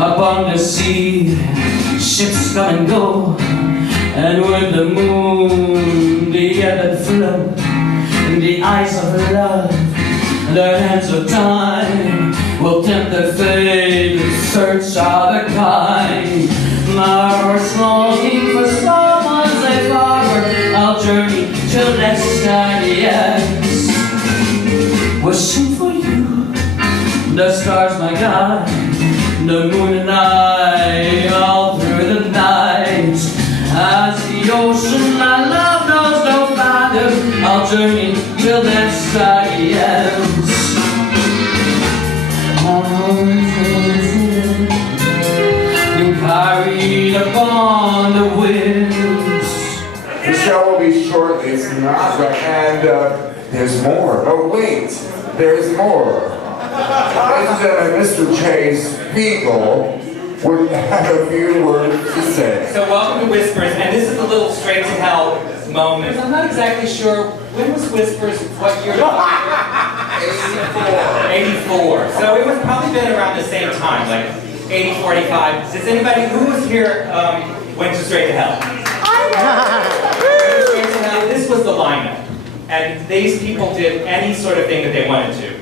Up on the sea, ships come and go, and with the moon, the ebb and flow, in the eyes of love, the hands of time will tempt the fate in search of the kind. My heart's longing for someone safe harbor. I'll journey till destiny ends. Wishing for you, the stars, my God, the moon and I, all through the night. As the ocean my love knows no fathom, I'll journey till destiny ends. My heart is carried upon the winds. The show will be shortly. It's Menard, and there's more. Oh wait, there's more. Ladies and gentlemen, Mr. Trey Speegle would have a few words to say. So welcome to Whispers, and this is a little straight to hell moment. I'm not exactly sure, when was Whispers, what year? 84. 84. So it was probably been around the same time, like 80, 45. Does anybody, who was here went to Straight to Hell? Straight to Hell, this was the lineup. And these people did any sort of thing that they wanted to.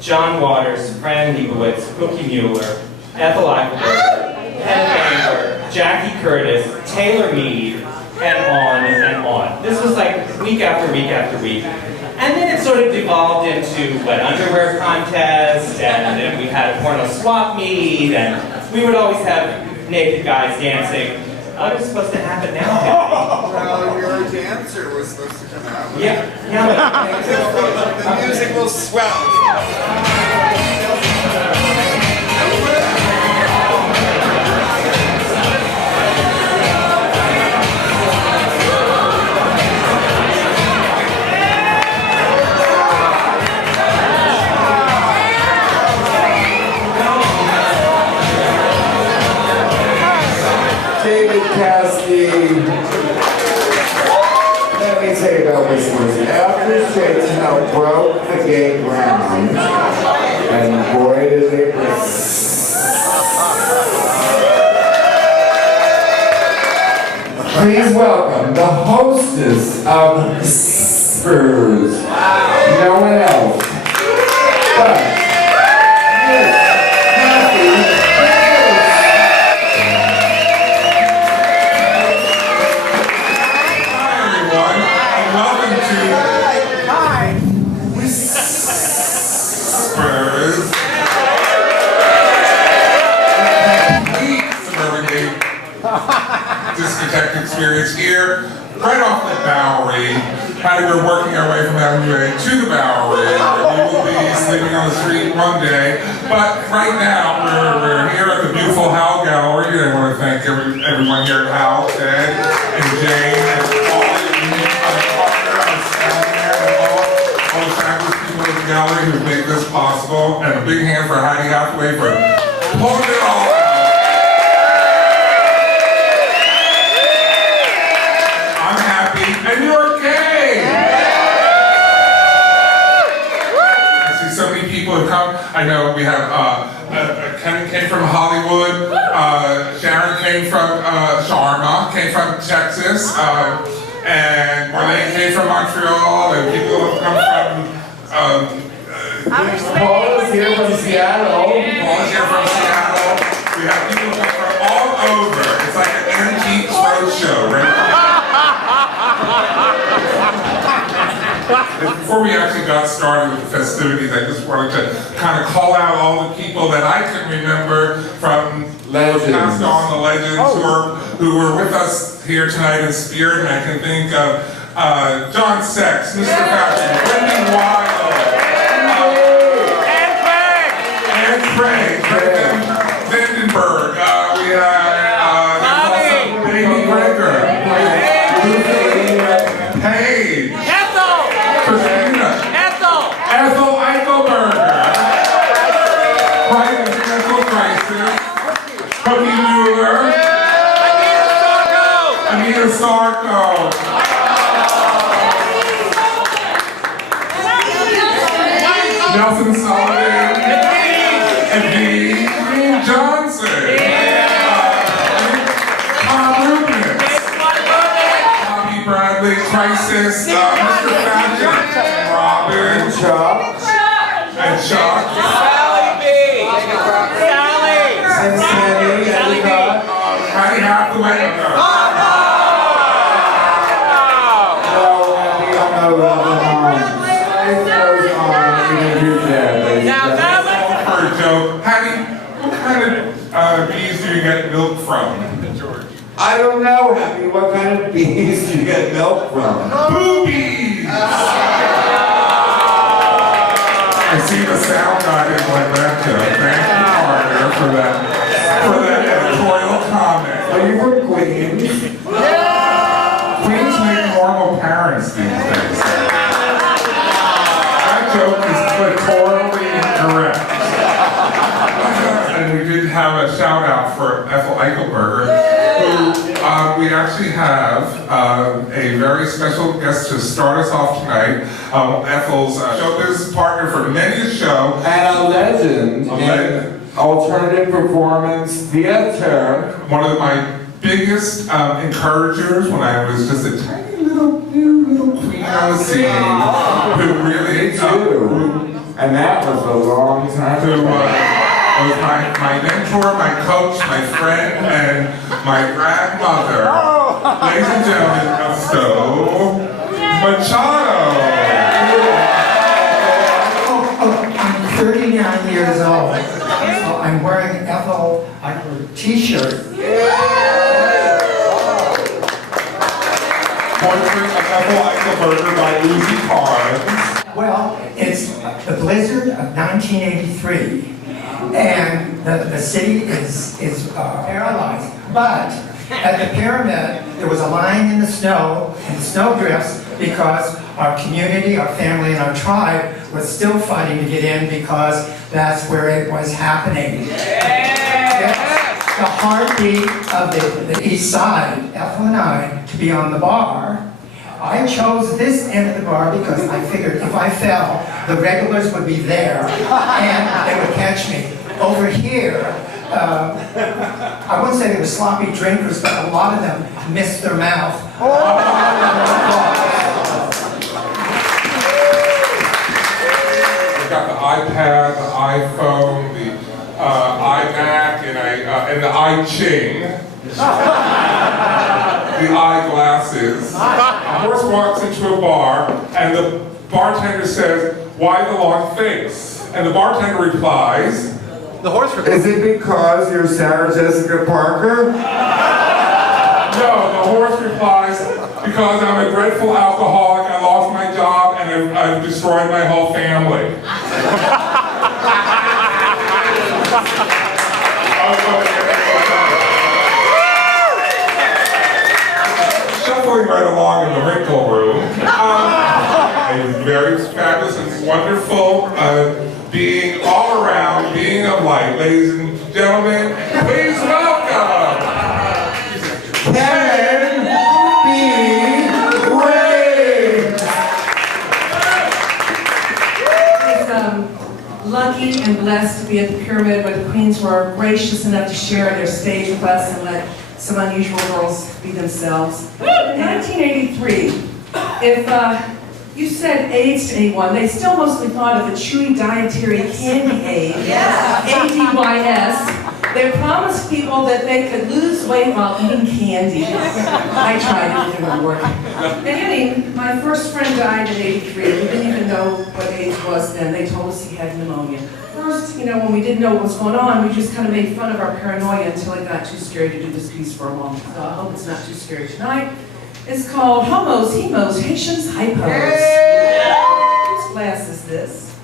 John Waters, Fran Lebowitz, Cookie Mueller, Ethel Eichelberger, Ken Banger, Jackie Curtis, Taylor Mead, and on and on. This was like week after week after week. And then it sort of devolved into an underwear contest, and then we had a porno swap meet, and we would always have naked guys dancing. What is supposed to happen now? Well, your dancer was supposed to come out. Yeah. The music will swell. Caskie. Let me tell you about Whispers. After Straight to Hell broke the gay ground, and boy did they break. Please welcome the hostess of Whispers. No one else but discotheque experience here, right off the Bowery. We're working our way from Avenue A to the Bowery. We will be sleeping on the street one day, but right now we're here at the beautiful Howe Gallery. I want to thank everyone here at Howe, Ted and Jane, and all the partners standing there, and all the fabulous people at the gallery who made this possible. And a big hand for Hattie Hathaway for pulling it all out. And you're gay! I see so many people have come. I know we have, Kennon came from Hollywood, Sharon came from, Sharma came from Texas, and Marleen came from Montreal, and people have come from, Paul is here from Seattle. We have people who come from all over. It's like an antique roadshow, right? Before we actually got started with the festivities, I just wanted to kind of call out all the people that I can remember from passed on, the legends who were with us here tonight in spirit. And I can think of John Sex, Mr. Fashion, Wendy Wild, and Trey, Vandenberg. We had Baby Gregor, Paige, Ethel Eichelberger, Presidential Crisis, Cookie Mueller, Anita Sarko, Nelson Sullivan, and Johnson. Tom Rubin. Bobby Bradley, Crisis, Mr. Fashion, Robin, Chuck. and Chuck. And Sandy. And we got Hattie Hathaway. no, Happy, I know that one. Life goes on even if you're dead, ladies and gentlemen. For a joke, Hattie, what kind of bees do you get milk from? I don't know, Happy. What kind of bees do you get milk from? Boobies! I see the sound guy didn't like that joke. Thank you, Carter, for that editorial comment. Are you from Queens? Queens make normal parents these days. That joke is clitorally incorrect. And we did have a shout out for Ethel Eichelberger, who we actually have a very special guest to start us off tonight. Ethel's showbiz partner for many a show. And a legend in alternative performance theater. One of my biggest encouragers when I was just a tiny little queen on the scene, who really Me too. And that was a long time who ago. was my mentor, my coach, my friend, and my grandmother. Ladies and gentlemen, Gusto Machado. I'm 39 years old, so I'm wearing an Ethel t-shirt. Portrait of Ethel Eichelberger by Uzi Carnes. Well, it's the blizzard of 1983, and the city is paralyzed. But at the pyramid, there was a line in the snow and snow drifts because our community, our family, and our tribe was still fighting to get in because that's where it was happening. Yes. The heartbeat of the east side, Ethel and I, to be on the bar. I chose this end of the bar because I figured if I fell, the regulars would be there and they would catch me. Over here, I wouldn't say they were sloppy drinkers, but a lot of them missed their mouth. We've got the iPad, the iPhone, the iMac, and the iChing. The eyeglasses. A horse walks into a bar, and the bartender says, "Why the long face?" And the bartender replies, Is it because you're Sarah Jessica Parker? no, the horse replies, "Because I'm a dreadful alcoholic, I lost my job, and I've destroyed my whole family." Shuffling right along in the wrinkle room, a very fabulous and wonderful being all around, being of light. Ladies and gentlemen, please welcome Kennon B. Ray. Lucky and blessed to be at the pyramid where the queens were gracious enough to share their stage with us and let some unusual girls be themselves. In 1983, if you said AIDS to anyone, they still mostly thought of the chewy dietary candy aid, ADYS. They promised people that they could lose weight while eating candy. I tried it, it didn't work. Anyway, my first friend died in '83. We didn't even know what AIDS was then. They told us he had pneumonia. First, when we didn't know what was going on, we just kind of made fun of our paranoia until it got too scary to do this piece for a while. So I hope it's not too scary tonight. It's called Homos, Hemos, Haitians, Hypos. Whose glass is this?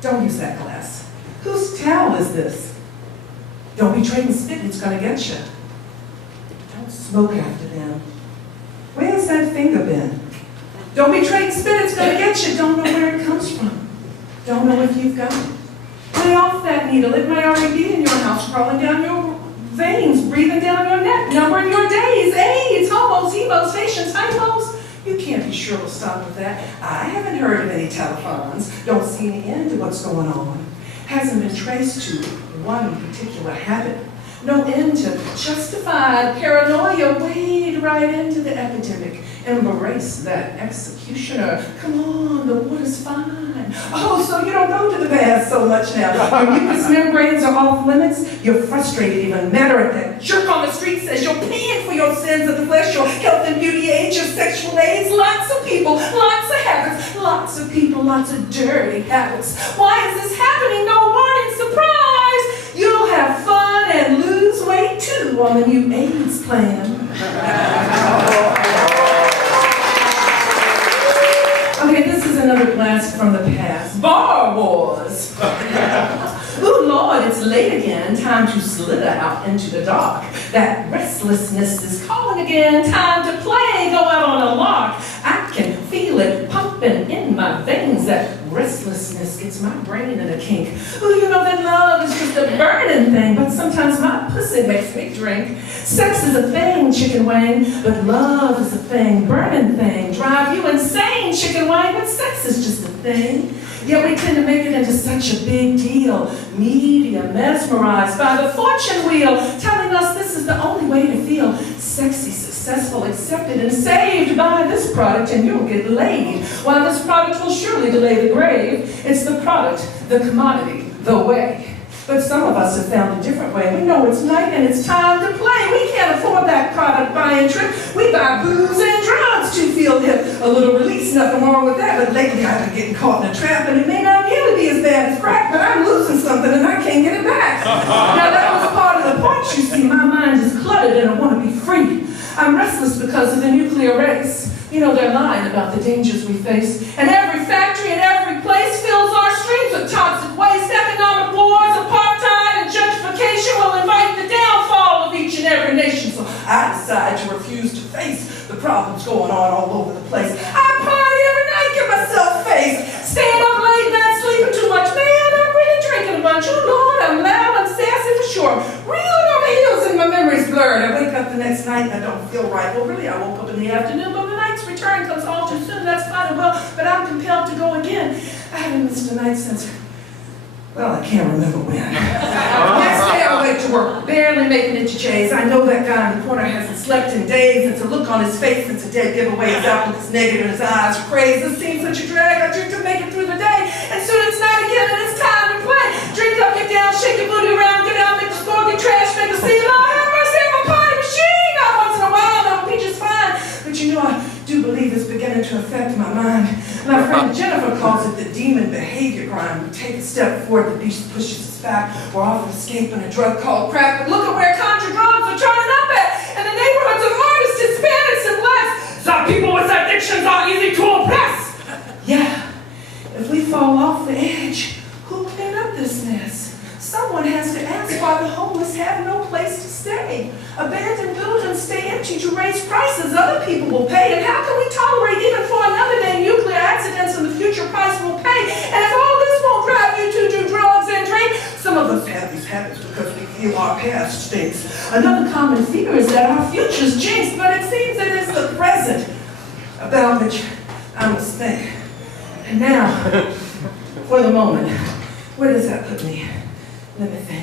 Don't use that glass. Whose towel is this? Don't be trading spit, it's gonna get you. Don't smoke after them. Where's that finger been? Don't be trading spit, it's gonna get you. Don't know where it comes from. Don't know if you've got it. Lay off that needle, it might already be in your house, crawling down your veins, breathing down your neck, numbering your days. AIDS, homos, hemos, Haitians, hypos. You can't be sure we'll stop with that. I haven't heard of any telephones. Don't see any end to what's going on. hasn't been traced to one particular habit. No end to justified paranoia, wade right into the epidemic. Embrace that executioner. Come on, the water's fine. Oh, so you don't go to the bath so much now. Your mucous membranes are off limits. You're frustrated even madder at that jerk on the street says you're paying for your sins of the flesh, your health and beauty aids, your sexual aids. Lots of people, lots of habits, lots of people, lots of dirty habits. Why is this happening? No warning, surprise! You'll have fun and lose weight too on the new AIDS plan. Okay, this is another blast from the past. Bar Wars. Ooh, Lord, it's late again. Time to slither out into the dark. That restlessness is calling again. Time to play, go out on a lark. I can feel it pumping in my veins. That restlessness gets my brain in a kink. Ooh, you know that love is just a burning thing, but sometimes my pussy makes me drink. Sex is a thing, chicken wing, but love is a thing, burning thing. Drive you insane, chicken wing, but sex is just a thing. Yet we tend to make it into such a big deal. Media mesmerized by the fortune wheel, telling us this is the only way to feel sexy, successful, accepted, and saved. Buy this product and you'll get laid. While this product will surely delay the grave, it's the product, the commodity, the way. But some of us have found a different way. We know it's night and it's time to play. We can't afford that product buying trip. We buy booze and drugs to feel hip. A little release, nothing wrong with that. But lately I've been getting caught in a trap, and it may not nearly be as bad as crack, but I'm losing something and I can't get it back. Now that was part of the point, you see. My mind is cluttered and I want to be free. I'm restless because of the nuclear race. You know, they're lying about the dangers we face. And every factory and every place fills our streams with toxic waste. Economic wars, apartheid, and gentrification will invite the downfall of each and every nation. So I decide to refuse to face the problems going on all over the place. I party every night, give myself face. Staying up late, not sleeping too much. Man, I'm really drinking a bunch. Oh Lord, I'm loud and sassy for sure. Reeling on my heels and my memory's blurred. I wake up the next night and I don't feel right. Well, really, I woke up in the afternoon, but the night's return comes all too soon. That's fine and well, but I'm compelled to go again. I haven't missed a night since, well, I can't remember when. Next day I wake to work, barely making it to Jay's. I know that guy in the corner hasn't slept in days. It's a look on his face that's a dead giveaway. His outlook is negative and his eyes are crazy. This seems such a drag. I drink to make it through the day. And soon it's night again and it's time to play. Drink up, get down, shake your booty around, get out, make the score, get trash, make a scene. Lord have mercy on my party machine. Not once in a while, that'll be just fine. But you know, I do believe it's beginning to affect my mind. My friend Jennifer calls it the demon behavior grind. We take a step forward, the beast pushes us back. We're often escaping a drug called crack, but look at where contra drugs are turning up at. And the neighborhoods of artists, Hispanics, and blacks. Some people with addictions are easy to oppress. Yeah, if we fall off the edge, who'll clean up this mess? Someone has to ask why the homeless have no place to stay. Abandoned buildings stay empty to raise prices other people will pay. And how can we tolerate even for another day nuclear accidents and the future price will pay? And if all this won't drive you to do drugs and drink, some of us have these habits because we feel our past stinks. Another common fear is that our future's jinxed, but it seems it is the present about which I must think. And now, for the moment, where does that put me? Let me think.